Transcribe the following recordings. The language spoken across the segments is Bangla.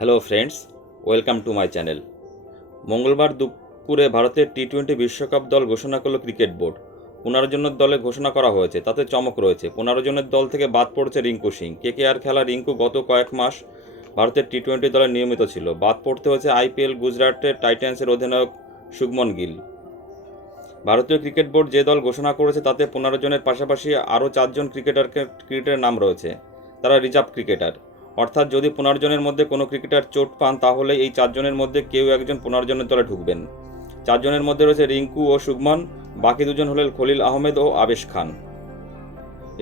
Hello friends welcome to my channel মঙ্গলবার দুপুরে ভারতের টি টোয়েন্টি বিশ্বকাপ দল ঘোষণা করল ক্রিকেট বোর্ড। পনেরো জনের দলে ঘোষণা করা হয়েছে, তাতে চমক রয়েছে। পনেরো জনের দল থেকে বাদ পড়ছে রিঙ্কু সিং। কে কে আর খেলা রিঙ্কু গত কয়েক মাস ভারতের টি টোয়েন্টি দলে নিয়মিত ছিল। বাদ পড়তে হয়েছে আইপিএল, গুজরাটের টাইটান্সের অধিনায়ক শুভমন গিল। ভারতীয় ক্রিকেট বোর্ড যে দল ঘোষণা করেছে, তাতে পনেরো জনের পাশাপাশি আরও চারজন ক্রিকেটারকে ক্রিকেটের নাম রয়েছে। তারা রিজার্ভ ক্রিকেটার। অর্থাৎ যদি পনেরো জনের মধ্যে কোনো ক্রিকেটার চোট পান, তাহলে এই চারজনের মধ্যে কেউ একজন পনেরো জনের দলে ঢুকবেন। চারজনের মধ্যে রয়েছে রিঙ্কু ও সুগমন বাকি দুজন হলেন খলিল আহমেদ ও আবেশ খান।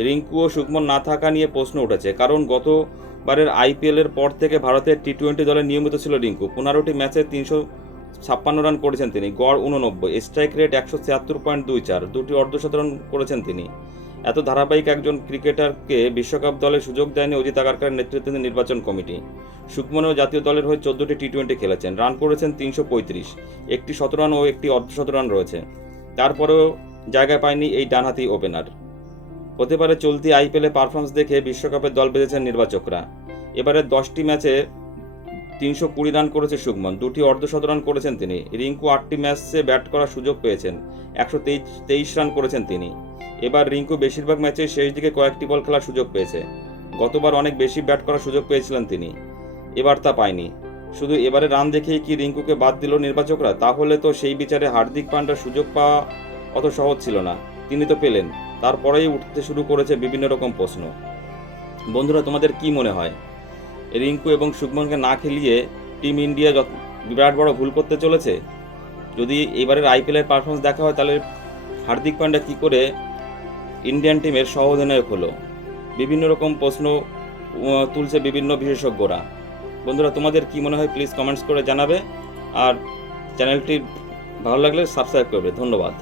রিঙ্কু ও সুগমন না থাকা নিয়ে প্রশ্ন উঠেছে, কারণ গতবারের আইপিএলের পর থেকে ভারতের টি টোয়েন্টি দলে নিয়মিত ছিল রিঙ্কু। পনেরোটি ম্যাচে তিনশো ছাপ্পান্ন রান করেছেন তিনি, গড় উননব্বই স্ট্রাইক রেট একশো ছিয়াত্তর পয়েন্ট দুই চার, দুটি অর্ধশতরান করেছেন তিনি। এত ধারাবাহিক একজন ক্রিকেটারকে বিশ্বকাপ দলে সুযোগ দেয়নি অজিত আগারকারের নেতৃত্বাধীন নির্বাচন কমিটি। সুকমনও জাতীয় দলের হয়ে চোদ্দটি টি টোয়েন্টি খেলেছেন। রান করেছেন তিনশো পঁয়ত্রিশ। একটি শতরান ও একটি অর্ধশতরান রয়েছে। তারপরেও জায়গা পায়নি এই ডানহাতি ওপেনার। হতে পারে চলতি আইপিএলে পারফরমেন্স দেখে বিশ্বকাপের দল বেঁধেছেন নির্বাচকরা। এবারে দশটি ম্যাচে তিনশো কুড়ি রান করেছে সুগমন দুটি অর্ধশতরান করেছেন তিনি। রিঙ্কু আটটি ম্যাচে ব্যাট করার সুযোগ পেয়েছেন। একশো তেইশ রান করেছেন তিনি। এবার রিঙ্কু বেশিরভাগ ম্যাচে শেষ দিকে কয়েকটি বল খেলার সুযোগ পেয়েছে। গতবার অনেক বেশি ব্যাট করার সুযোগ পেয়েছিলেন তিনি। এবার তা পায়নি। শুধু এবারে রান দেখেই কি রিঙ্কুকে বাদ দিল নির্বাচকরা? তাহলে তো সেই বিচারে হার্দিক পান্ডার সুযোগ পাওয়া অত সহজ ছিল না। তিনি তো পেলেন। তারপরেই উঠতে শুরু করেছে বিভিন্ন রকম প্রশ্ন। বন্ধুরা, তোমাদের কি মনে হয়? রিঙ্কু এবং শুভমনকে না খেলিয়ে টিম ইন্ডিয়া যত বিরাট বড় ভুল করতে চলেছে? যদি এবারের আইপিএলের পারফরমেন্স দেখা হয়, তাহলে হার্দিক পান্ডা কী করে ইন্ডিয়ান টিমের সহ অধিনায়ক হলো। বিভিন্ন রকম প্রশ্ন তুলছে বিভিন্ন বিশেষজ্ঞরা। বন্ধুরা, তোমাদের কি মনে হয়? প্লিজ কমেন্টস করে জানাবে। আর চ্যানেলটি ভালো লাগলে সাবস্ক্রাইব করবে। ধন্যবাদ।